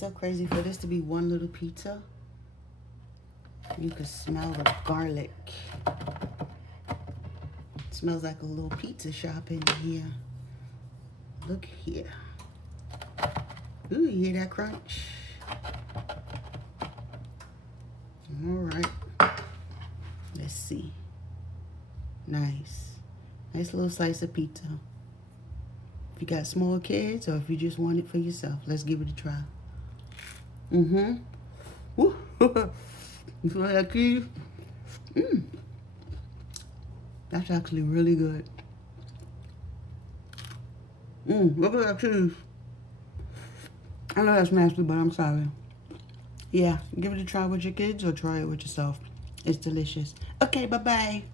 so crazy for this to be one little pizza. You can smell the garlic. It smells like a little pizza shop in here. Look here. Ooh, you hear that crunch? All right. Let's see. Nice. Nice little slice of pizza. If you got small kids or if you just want it for yourself, let's give it a try. Mm-hmm. Woo. You feel that cheese? That's actually really good. Look at that cheese. I know that's nasty, but I'm sorry. Yeah, give it a try with your kids or try it with yourself. It's delicious. Okay, bye-bye.